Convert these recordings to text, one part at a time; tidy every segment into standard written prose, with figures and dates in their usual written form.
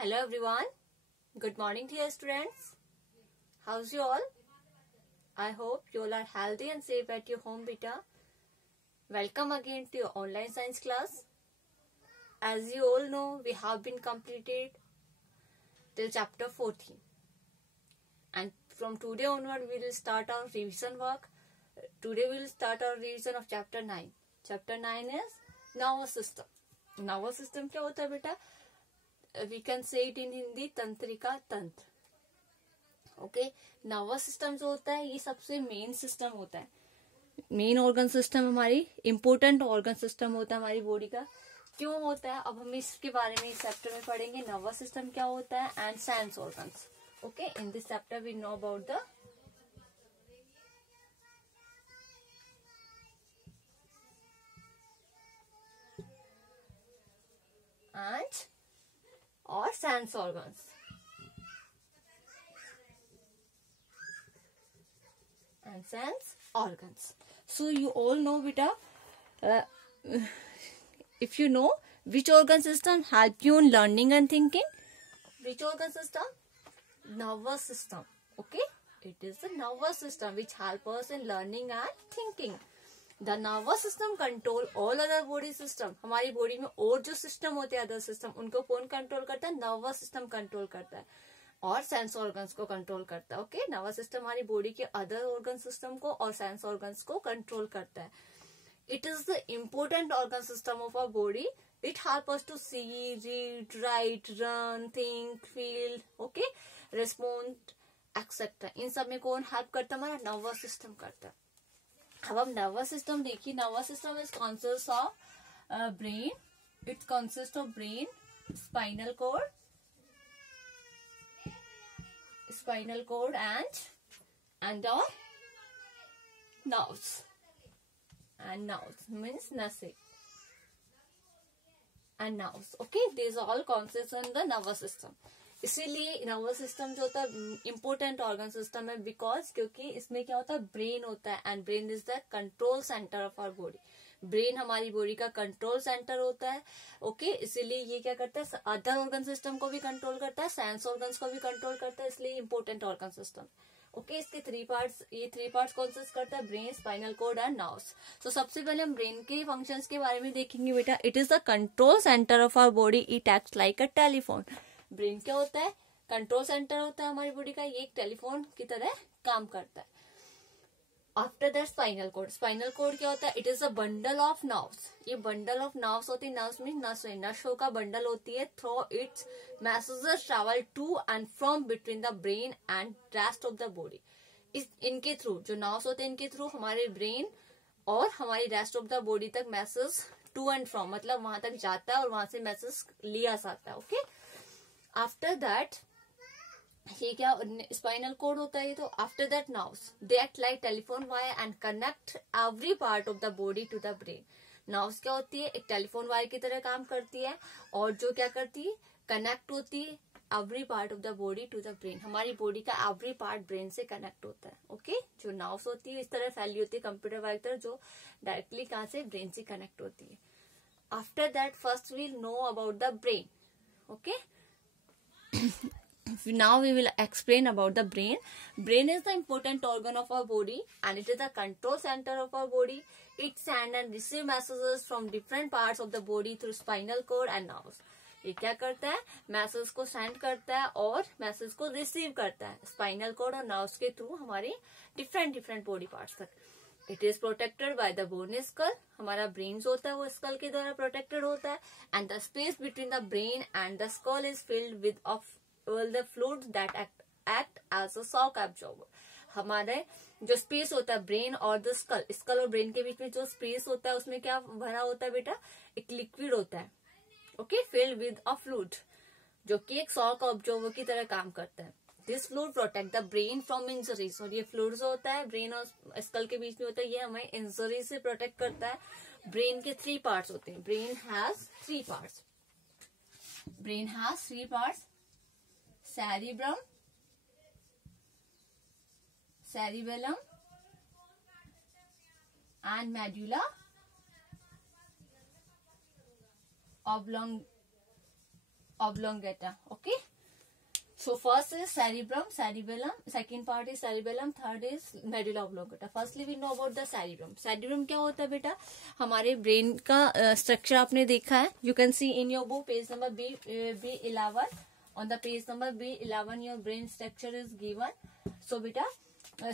Hello everyone. Good morning dear students. How's you all? I hope you all are healthy and safe at your home beta. Welcome again to your online science class. As you all know, we have been completed till chapter 14. And from today onward we will start our revision work. Today we will start our revision of chapter 9. Chapter 9 is nervous system. Nervous system क्या होता है बेटा? We can say it in Hindi तंत्रिका तंत्र. Okay, nervous system जो होता है ये सबसे मेन सिस्टम होता है. मेन ऑर्गन सिस्टम हमारी इम्पोर्टेंट ऑर्गन सिस्टम होता है हमारी बॉडी का. क्यों होता है अब हम इसके बारे में इस चैप्टर में पढ़ेंगे. नर्वस सिस्टम क्या होता है and sense organs. Okay, in this chapter we know about the and or sense organs. And sense organs. So you all know beta, if you know which organ system help you in learning and thinking. Which organ system? Nervous system. Okay, it is the nervous system which help us in learning and thinking. The nervous system control all other body system. हमारी body में और जो system होते हैं other system उनको कौन control करता है? नर्वस सिस्टम कंट्रोल करता है और सेंस ऑर्गन्स को कंट्रोल करता है. ओके, नर्वस सिस्टम हमारी बॉडी के अदर ऑर्गन सिस्टम को और सेंस ऑर्गन्स को कंट्रोल करता है. It is the important organ system of our body. It help us to see, read, write, run, think, feel, okay, respond etcetera. इन सब में कौन हेल्प करता है? हमारा नर्वस सिस्टम करता है. अब हम नर्वस सिस्टम देखिए. Nervous system is consist of brain. It consist of brain, spinal cord and our nerves. And nerves means नसें and nerves. Okay, these all consists in the nervous system. इसीलिए nervous system जो होता है important organ system है because क्योंकि इसमें क्या होता है? ब्रेन होता है and brain is the control centre of our body. Brain हमारी बॉडी का कंट्रोल सेंटर होता है. ओके, इसीलिए ये क्या करता है? अदर ऑर्गन सिस्टम को भी कंट्रोल करता है, सेंस ऑर्गन्स को भी कंट्रोल करता है. इसलिए इम्पोर्टेंट ऑर्गन सिस्टम. ओके, इसके थ्री पार्ट्स कंसिस्ट करता है brain, spinal cord and nerves. तो सबसे पहले हम ब्रेन के फंक्शंस के बारे में देखेंगे बेटा. It is the control centre of our body. It acts like a telephone. Brain क्या होता है? कंट्रोल सेंटर होता है हमारी बॉडी का. ये एक टेलीफोन की तरह काम करता है. After that spinal cord. Spinal cord क्या होता है? It is a bundle of nerves. ये बंडल ऑफ नर्व्स होती है. नर्व्स मीन नसों का बंडल होती है. Through its messages travel to and from between the brain and rest of the body. इनके थ्रू जो नर्व्स होते हैं इनके थ्रू हमारे ब्रेन और हमारी रेस्ट ऑफ द बॉडी तक मैसेज टू एंड फ्रॉम मतलब वहां तक जाता है और वहां से मैसेज लिया जाता है. ओके, आफ्टर दैट ये क्या स्पाइनल कोड होता है. तो after that nerves they act like telephone wire and connect every part of the body to the brain. Nerves क्या होती है? एक टेलीफोन वायर की तरह काम करती है और जो क्या करती है? कनेक्ट होती है every part of the body to the brain. हमारी बॉडी का एवरी पार्ट ब्रेन से कनेक्ट होता है. ओके, जो नर्व्स होती है इस तरह फैली होती है कंप्यूटर वायर की तरह जो डायरेक्टली कहाँ से? ब्रेन से कनेक्ट होती है. After that first we know about the brain. Okay, now we will explain about the brain. Brain is the important organ of our body and it is the control center of our body. It send and receive messages from different parts of the body through spinal cord and nerves. ये क्या करता है? Message को send करता है और message को receive करता है स्पाइनल कोड और नर्व्स के थ्रू हमारे डिफरेंट बॉडी पार्ट्स तक. It is protected by the bone school. हमारा ब्रेन जो होता है वो स्कल के द्वारा प्रोटेक्टेड होता है. And the space between the brain and the skull is filled with of all the fluids that act as a shock absorber. हमारे जो स्पेस होता है ब्रेन और द स्कल और ब्रेन के बीच में जो स्पेस होता है उसमें क्या भरा होता है बेटा? एक लिक्विड होता है. Okay, filled with a fluid जो कि एक शॉक ऑब्जर्वर की तरह काम करता है. This fluid protect the brain from injuries. और ये फ्लूइड जो होता है ब्रेन और स्कल के बीच में होता है ये हमें इंजरी से प्रोटेक्ट करता है. ब्रेन के 3 पार्ट्स होते हैं. Brain has 3 parts. Cerebrum, cerebellum and medulla oblongata. Okay, so first is cerebellum, second part is cerebellum, third is medulla oblongata. Firstly we know about the cerebrum. Cerebrum क्या होता है बेटा, हमारे ब्रेन का structure आपने देखा है. You can see in your book page number B11. On the page number B11 your brain structure is given. So बेटा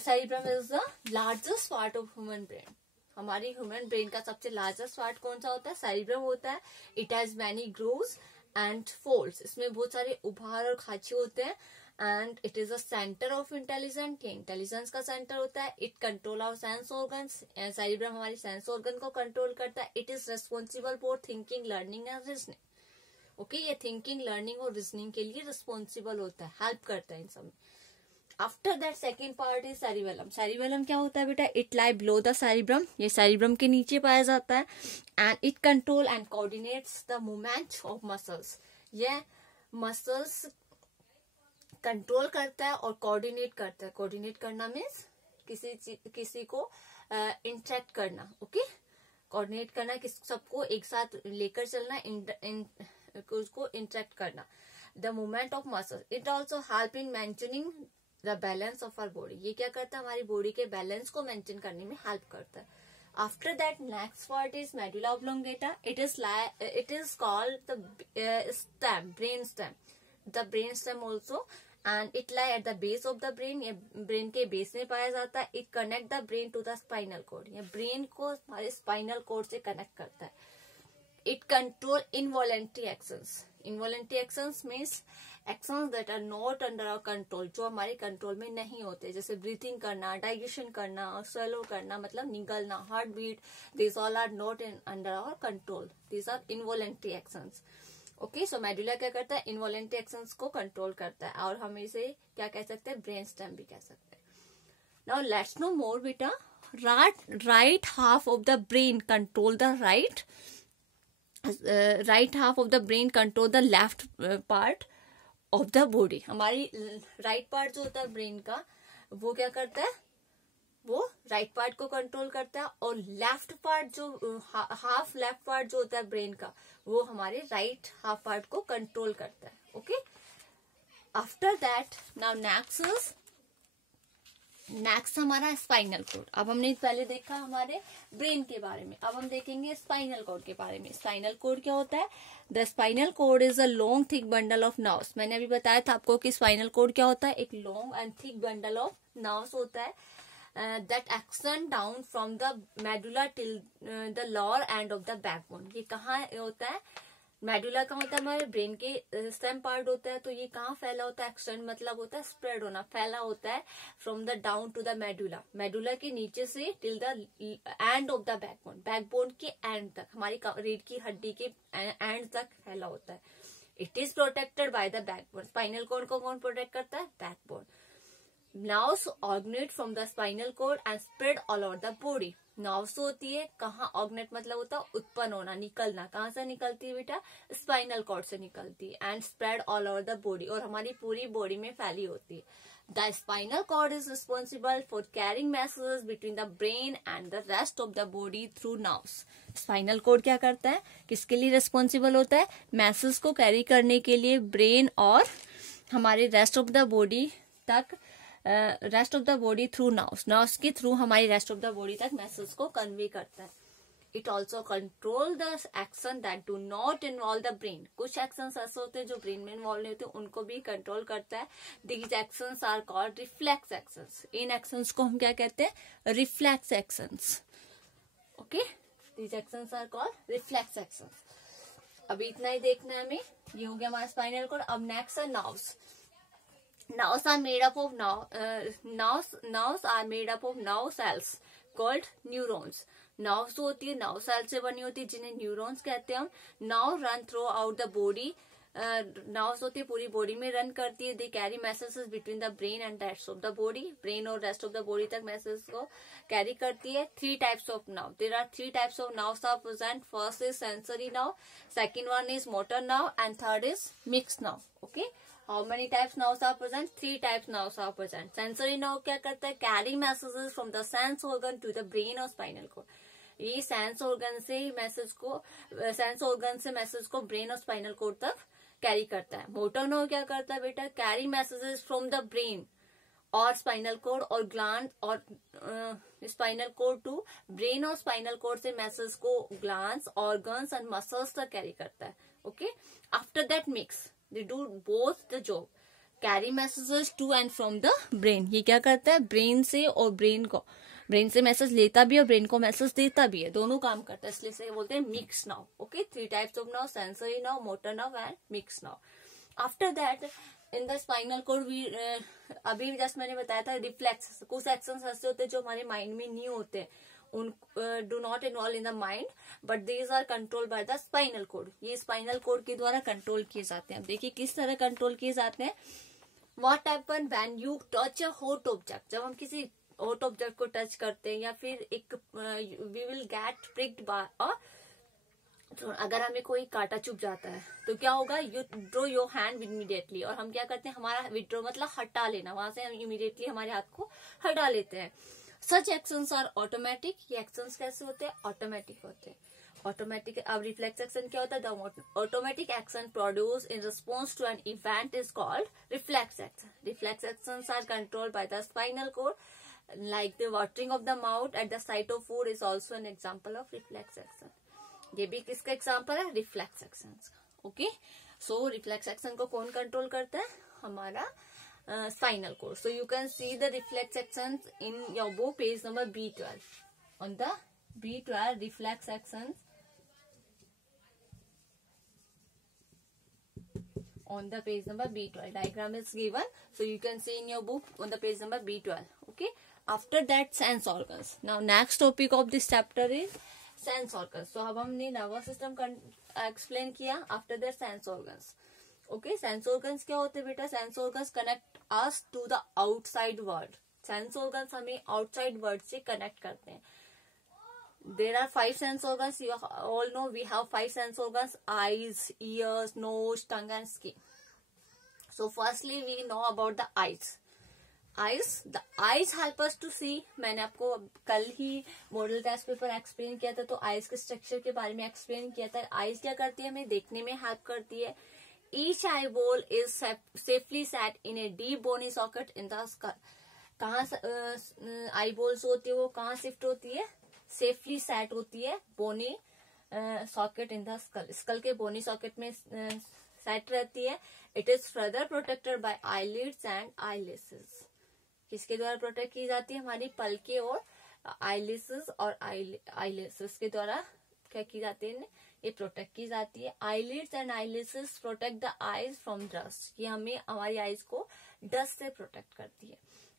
cerebrum is the largest part of human brain. हमारी ह्यूमन ब्रेन का सबसे largest part कौन सा होता है, cerebrum होता है. It has many grooves and folds, इसमें बहुत सारे उभार और खांचे होते हैं. And it is a centre of intelligence, ये इंटेलिजेंस का सेंटर होता है. It control our sense organs, cerebrum हमारी सेंस ऑर्गन को कंट्रोल करता है. It is responsible for thinking, learning and reasoning. Okay, ये थिंकिंग, लर्निंग और रीजनिंग के लिए रिस्पॉन्सिबल होता है, हेल्प करता है इन सब में. After that second part is cerebellum. Cerebellum क्या होता है बेटा, it lie below the cerebrum, ये सेरिब्रम के नीचे पाया जाता है. And it control and coordinates the movement of muscles, ये मसल्स कंट्रोल करता है और कोऑर्डिनेट करता है. कोऑर्डिनेट करना मीन्स किसी को इंटरेक्ट करना. ओके, कोऑर्डिनेट करना, सबको एक साथ लेकर चलना, उसको इंटरेक्ट करना. The movement of muscles. It also help in maintaining the balance of our body, ये क्या करता है, हमारी बॉडी के बैलेंस को मेंटेन करने में हेल्प करता है. After that next part is medulla oblongata. It is called the stem, brain stem, the brain stem also. And it lie at the base of the brain, ये brain के base में पाया जाता है. It connect the brain to the spinal cord, ये brain को हमारे spinal cord से कनेक्ट करता है. It control involuntary actions. Involuntary actions means actions that are not under our control, जो हमारे कंट्रोल में नहीं होते, जैसे ब्रीथिंग करना, डाइजेशन करना, स्वेलो करना, मतलब निगलना, heart beat. This all are not under our control, this are involuntary actions. Okay, so medulla क्या करता है, इनवॉलेंट्री एक्शंस को कंट्रोल करता है, और हम इसे क्या कह सकते हैं, ब्रेन स्टेम भी कह सकते हैं. नाउ लेट्स नो मोर बेटा. Right half of the brain control the right half of the brain control the left part of the body. हमारी राइट पार्ट जो होता है ब्रेन का, वो क्या करता है, वो राइट पार्ट को कंट्रोल करता है. और लेफ्ट पार्ट जो हाफ लेफ्ट पार्ट जो होता है ब्रेन का, वो हमारे राइट हाफ पार्ट को कंट्रोल करता है. Okay, after that now next हमारा स्पाइनल कोड. अब हमने पहले देखा हमारे ब्रेन के बारे में, अब हम देखेंगे स्पाइनल कोड के बारे में. स्पाइनल कोड क्या होता है, the spinal code is a long thick bundle of nerves. मैंने अभी बताया था आपको कि स्पाइनल कोड क्या होता है, एक long and thick bundle of nerves होता है that extend down from the medulla till the lower end of the backbone. ये कहाँ होता है, मेडुला का होता है हमारे ब्रेन के स्टेम पार्ट होता है. तो ये कहाँ फैला होता है, एक्सटेंड मतलब होता है स्प्रेड होना, फैला होता है from the down to the medulla, medulla के नीचे से till the end of the backbone, backbone के एंड तक, हमारी रीढ़ की हड्डी के एंड तक फैला होता है. It is protected by the backbone. Spinal cord को कौन प्रोटेक्ट करता है, backbone. Nerves originate from the spinal cord and spread all over the body. Nerves होती है कहाँ, ऑर्गनेट मतलब होता है उत्पन्न होना, निकलना. कहाँ से निकलती है बेटा, स्पाइनल कॉर्ड से निकलती है. And spread all over the body, और हमारी पूरी बॉडी में फैली होती है. The spinal cord is responsible for carrying messages between the brain and the rest of the body through nerves. Spinal cord क्या करता है, किसके लिए रिस्पॉन्सिबल होता है, मैसेज को कैरी करने के लिए ब्रेन और हमारे रेस्ट ऑफ द बॉडी तक, rest of the body through nerves के थ्रू हमारी रेस्ट ऑफ द बॉडी तक मैसेज को कन्वे करता है. It also control the action that do not involve the brain. कुछ एक्शन ऐसे होते हैं जो ब्रेन में इन्वॉल्व नहीं होते, उनको भी कंट्रोल करता है. These actions are called reflex actions. इन एक्शंस को हम क्या कहते हैं, reflex actions. Okay, these actions are called reflex actions. अभी इतना ही देखना है हमें, ये हो गया हमारा स्पाइनल कॉर्ड. अब नेक्स्ट है nerves. Nerves are made up of nerves are made up of nerve cells called neurons. Nerves होती है nerve cells से बनी होती है, जिन्हें neurons कहते हैं हम. Nerve run throughout the body. Nerves होती है पूरी बॉडी में रन करती है. They carry messages between the brain and the rest of the body. Brain और rest of the body तक मैसेज को कैरी करती है. 3 types of nerve. There are 3 types of nerves are present. First is sensory nerve, second one is motor nerve, and third is mixed nerve. Okay. How many types nerves are present? 3 types nerves are present. Sensory nerve क्या करता है, carry messages from the sense organ to the brain और spinal cord. ये sense organ से message को brain और spinal cord तक carry करता है। मोटर नर्व क्या करता है बेटा, carry messages from the brain और स्पाइनल कोड और ग्लैंड और स्पाइनल कोड टू ब्रेन और स्पाइनल कोड से मैसेज को ग्लैंड्स, ऑर्गन्स एंड मसल्स तक कैरी करता है। Okay, after that mix they do both the job, carry messages to and from the brain. ये क्या करता है, ब्रेन से और ब्रेन से मैसेज लेता भी है और ब्रेन को मैसेज देता भी है, दोनों काम करता है, इसलिए से बोलते हैं mix now. Okay, 3 types of now, sensory now, motor now and mix now. After that in the spinal cord we, अभी जस्ट मैंने बताया था रिफ्लेक्स, कुछ एक्शंस ऐसे होते हैं जो हमारे माइंड में नहीं होते, उन do not involve in the mind but these are control by the spinal cord. ये स्पाइनल कोड के द्वारा कंट्रोल किए जाते हैं। अब देखिए किस तरह कंट्रोल किए जाते हैं। What happen when you touch a hot object, जब हम किसी हॉट ऑब्जेक्ट को टच करते हैं या फिर एक वी विल गेट प्रिक्ड बाय तो अगर हमें कोई कांटा चुभ जाता है तो क्या होगा, you draw your hand immediately, और हम क्या करते हैं, हमारा विड्रॉ मतलब हटा लेना, वहां से हम इमीडिएटली हमारे हाथ को हटा लेते हैं। सच एक्शंस आर ऑटोमेटिक, ये एक्शंस कैसे होते हैं, ऑटोमेटिक होते हैं। ऑटोमेटिक, अब रिफ्लेक्स एक्शन क्या होता है, the automatic action produce in response to an event is called reflex action. Reflex actions are controlled by the spinal cord, like the watering of the mouth at the sight of food is also an example of reflex action. ये भी किसका example है, reflex action का। Okay, सो reflex action को कौन control करता है, हमारा spinal cord. So you can see the reflex action in your book page number B12. On the B12 reflex action on the page number B12. Diagram is given, so you can see in your book on the page number B12. Okay, after that sense organs. Now next topic of this chapter is sense organs. So अब हमने nervous system का explain किया, after that sense organs. Okay, sense organs क्या होते हैं बेटा, sense organs connect us to the outside world. Sense organs हमें outside world से connect करते हैं। There are 5 sense organs. You all know we have 5 sense organs: eyes, ears, nose, tongue and skin. So firstly we know about the eyes. The eyes help us to see. मैंने आपको कल ही model test paper explain किया था, तो eyes के structure के बारे में एक्सप्लेन किया था। आईज क्या करती है, हमें देखने में हेल्प करती है। Each eyeball is safely set in a deep bony socket in the skull. कहाँ आई बॉल्स होती है, वो कहाँ शिफ्ट होती है, सेफली सेट होती है bony socket in the skull, skull के बोनी सॉकेट में सेट रहती है। It is further protected by eyelids and eyelashes. किसके द्वारा प्रोटेक्ट की जाती है, हमारी पलके और आईलेसेस और आईलेसेस के द्वारा क्या की जाती है, ये प्रोटेक्ट की जाती है। Eyelids and eyelashes protect the eyes from dust, ये हमें हमारी आईज को डस्ट से प्रोटेक्ट करती है।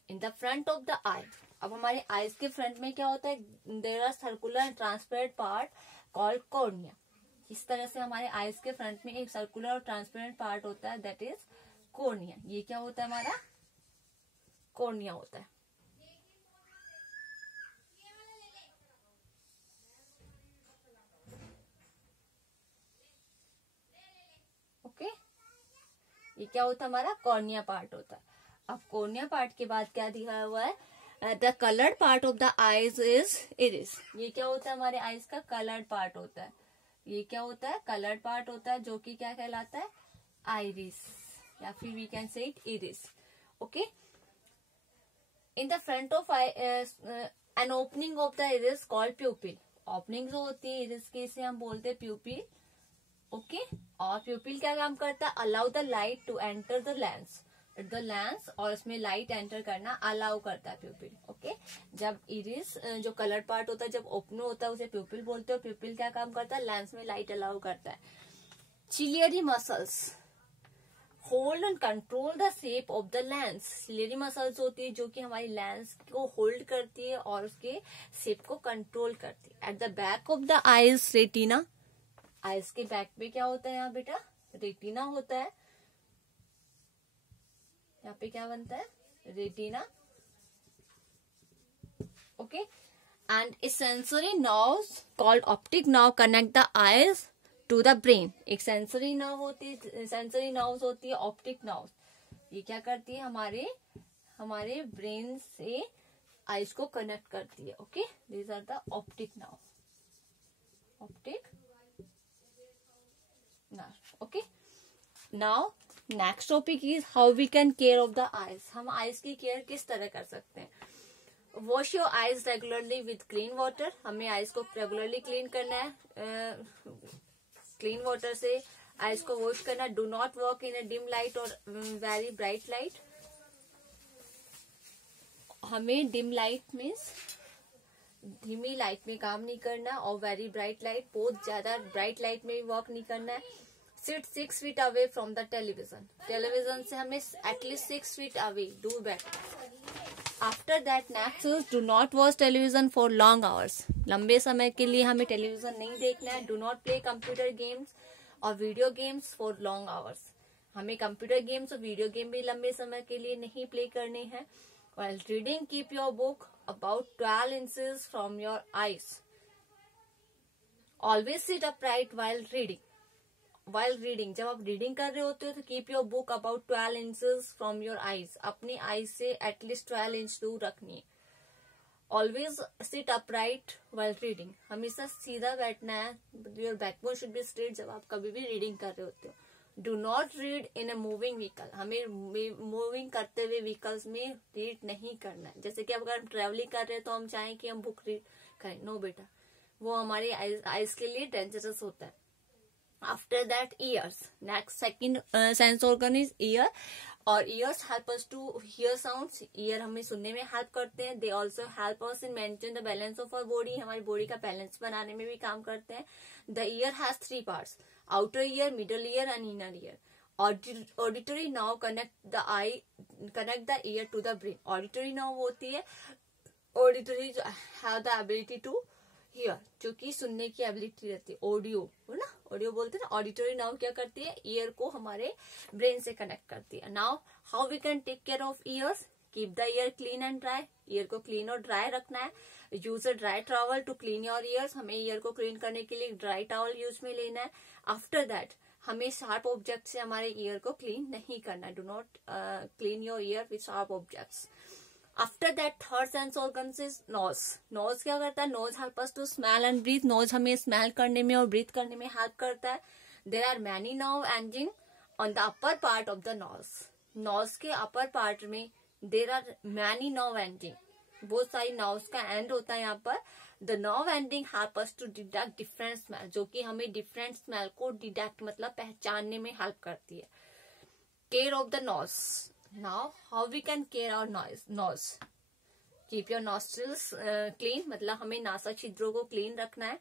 In the front of the eye, अब हमारे आईज के फ्रंट में क्या होता है, there are circular and transparent part called cornea. इस तरह से हमारे आईज के फ्रंट में एक सर्कुलर और ट्रांसपेरेंट पार्ट होता है, दैट इज कॉर्निया। ये क्या होता है, हमारा कॉर्निया होता है। ओके, ये क्या होता है, हमारा कॉर्निया पार्ट होता है। अब कॉर्निया पार्ट के बाद क्या दिया हुआ है, the coloured part of the eyes is iris. ये क्या होता है, हमारे आईज का कलर्ड पार्ट होता है। ये क्या होता है, कलर्ड पार्ट होता है, जो कि क्या कहलाता है, आइरिस, या फिर we can say it iris. Okay, in the front of eye an opening of the iris called pupil. Opening जो होती है इरिस की, इसे हम बोलते हैं प्यूपिल। ओके, और प्यूपिल क्या काम करता है, allow the light to enter the lens, और इसमें लाइट एंटर करना अलाउ करता है प्यूपिल। ओके, जब इरिस जो कलर पार्ट होता है जब ओपन होता है उसे प्यूपिल बोलते हैं। प्यूपिल क्या काम करता है, लेंस में लाइट अलाउ करता है। Ciliary muscles hold and control the shape of the lens. Ciliary muscles होती है जो कि हमारी लेंस को होल्ड करती है और उसके शेप को कंट्रोल करती है। At the back of the eyes retina, eyes के बैक पे क्या होता है, यहाँ बेटा रेटिना होता है। यहाँ पे क्या बनता है, retina. Okay, and a sensory nerves called optic nerve connect the eyes to the brain. एक सेंसरी नर्व होती है, सेंसरी नर्व्स होती है ऑप्टिक नर्व्स। ये क्या करती है, हमारे ब्रेन से आईज को कनेक्ट करती है। Okay, these are the optic nerve, optic nerve. Okay, now next topic is how we can care of the eyes. हम आईज की केयर किस तरह कर सकते हैं. Wash your eyes regularly with clean water. हमें आईज को रेगुलरली क्लीन करना है. क्लीन वाटर से आईज को वॉश करना. Do not walk in a dim light और वेरी ब्राइट लाइट. हमें डिम लाइट मीन्स धीमी लाइट में काम नहीं करना और वेरी ब्राइट लाइट, बहुत ज्यादा ब्राइट लाइट में भी वॉक नहीं करना है. Sit 6 feet away from the television. Television से हमें at least 6 feet away. Do better. After that next, do not watch television for long hours. लंबे समय के लिए हमें टेलीविजन नहीं देखना है. Do not play computer games और video games for long hours. हमें कंप्यूटर गेम्स और वीडियो गेम भी लंबे समय के लिए नहीं प्ले करने हैं. While reading, keep your book about 12 inches from your eyes. Always sit upright while reading. While reading, जब आप रीडिंग कर रहे होते हो तो keep your book about 12 inches from your eyes. अपनी eyes से at least 12 inch दूर रखनी है. Always sit upright while reading. हमेशा सीधा बैठना है. Your backbone should be straight जब आप कभी भी रीडिंग कर रहे होते हो. Do not read in a moving vehicle. हमें मूविंग करते हुए व्हीकल्स में रीड नहीं करना है. जैसे कि अगर हम ट्रेवलिंग कर रहे हैं तो हम चाहें कि हम बुक रीड करें. नो बेटा, वो हमारे आइज के लिए डेंजरस होता है. After that ears. Next second sense organ is ear. और ears help us to hear sounds. Ear हमें सुनने में हेल्प करते हैं. They also help us in maintain the balance of our body. हमारी बॉडी का बैलेंस बनाने में भी काम करते हैं. The ear has 3 parts. Outer ear, middle ear, and inner ear. Auditory nerve connect the ear to the brain. Auditory nerve होती है. Auditory have the ability to hear, जो कि सुनने की एबिलिटी रहती है. ऑडियो हो ना, ऑडियो बोलते हैं ना. ऑडिटरी नर्व क्या करती है, ईयर को हमारे ब्रेन से कनेक्ट करती है. Now how we can take care of ears. Keep the ear clean and dry. Ear को क्लीन और ड्राई रखना है. Use a dry towel to clean your ears. हमें ईयर को क्लीन करने के लिए ड्राई टॉवल यूज में लेना है. आफ्टर दैट हमें शार्प ऑब्जेक्ट से हमारे ईयर को क्लीन नहीं करना. Do not clean your ear with sharp objects. After that third sense organ is nose. Nose क्या करता है, nose help us to smell and breathe. Nose हमें स्मेल करने में और ब्रीथ करने में हेल्प करता है. There are many nerve ending on the upper part of the nose. Nose के अपर पार्ट में there are many nerve ending. बहुत सारी नर्व्स का एंड होता है यहाँ पर. The nerve ending help us to detect different smell, जो कि हमें डिफरेंट स्मेल को डिटेक्ट मतलब पहचानने में हेल्प करती है. Care of the nose. Now how we can care our nose. Keep your nostrils clean, मतलब हमें नासा छिद्रों को क्लीन रखना है.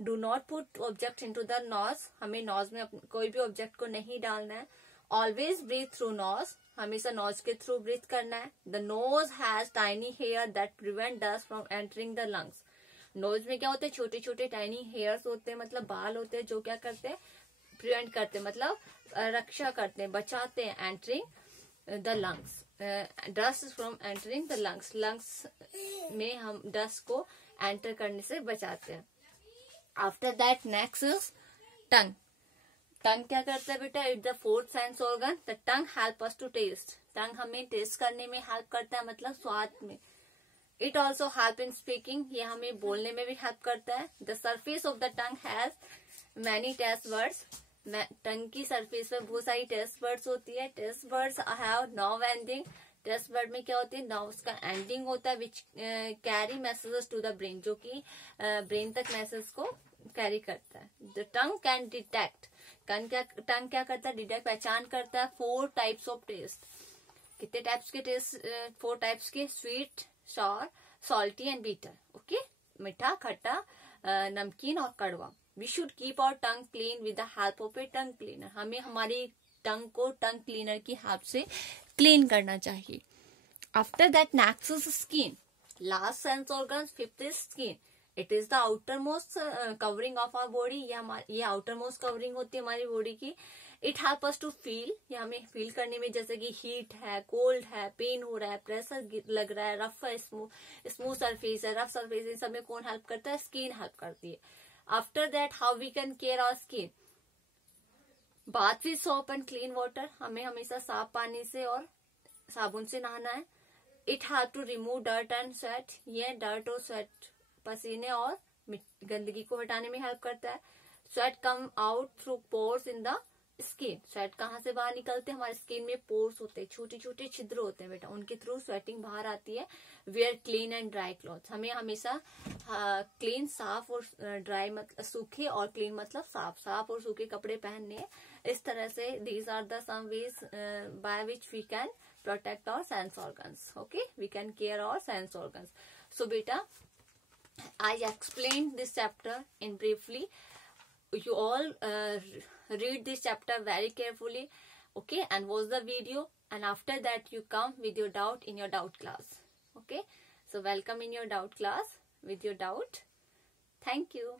Do not put object into the nose. हमें नोज में कोई भी ऑब्जेक्ट को नहीं डालना है. Always breathe through nose. हमेशा नोज के थ्रू ब्रीथ करना है. The nose has tiny hair that prevent dust from entering the lungs. Nose में क्या होते हैं, छोटे छोटे टाइनी हेयर्स होते हैं, मतलब बाल होते हैं, जो क्या करते हैं, प्रिवेंट करते हैं, मतलब रक्षा करते हैं, बचाते हैं entering the lungs. Dust from entering the lungs. Lungs में हम डस्ट को एंटर करने से बचाते हैं. After that next is tongue. Tongue क्या करता है बेटा, it the fourth sense organ. The tongue help us to taste. Tongue हमें टेस्ट करने में हेल्प करता है, मतलब स्वाद में. It also help in speaking. ये हमें बोलने में भी हेल्प करता है. The surface of the tongue has many taste words. Tongue की सरफेस में बहुत सारी टेस्ट वर्ड्स होती है. Taste words have nerve ending. Taste word में क्या होती है, नर्व्स का एंडिंग होता है, which carry messages to the brain, जो कि ब्रेन तक मैसेज को कैरी करता है. The tongue can detect. Tongue क्या करता है, डिटेक्ट पहचान करता है 4 types ऑफ टेस्ट. कितने टाइप्स के टेस्ट, 4 types के, sweet, sour, salty and bitter. Okay, मीठा, खट्टा, नमकीन और कड़वा. We should keep our tongue clean with the help of a tongue cleaner. हमें हमारी टंग को टंग क्लीनर की हेल्प से क्लीन करना चाहिए. After that next is skin. Last sense organ, fifth is skin. It is the outer most covering of our body. ये outermost covering होती है हमारी बॉडी की. It help us to feel. ये हमें फील करने में, जैसे कि हीट है, कोल्ड है, पेन हो रहा है, प्रेशर लग रहा है, रफ है, स्मूथ सरफेस है, रफ सरफेस, इन सब में कौन हेल्प करता है, स्किन हेल्प करती है. After that how we can care our skin. Bath with soap and clean water. हमें हमेशा साफ पानी से और साबुन से नहाना है. It help to remove dirt and sweat. ये डर्ट और स्वेट, पसीने और गंदगी को हटाने में हेल्प करता है. Sweat come out through pores in the skin, sweat कहाँ से बाहर निकलते हैं, हमारे स्किन में पोर्स होते हैं, छोटे छोटे छिद्र होते हैं बेटा, उनके थ्रू स्वेटिंग बाहर आती है। Where clean and dry cloth, हमें हमेशा क्लीन साफ और ड्राई मतलब सूखे, और क्लीन मतलब साफ, साफ और सूखे कपड़े पहनने हैं। इस तरह से these are the some ways by which we can protect our sense organs. Okay, we can care our sense organs. So बेटा, I explained this chapter in briefly. You all read this chapter very carefully, okay, and watch the video, and after that you come with your doubt in your doubt class. Okay, so welcome in your doubt class with your doubt. Thank you.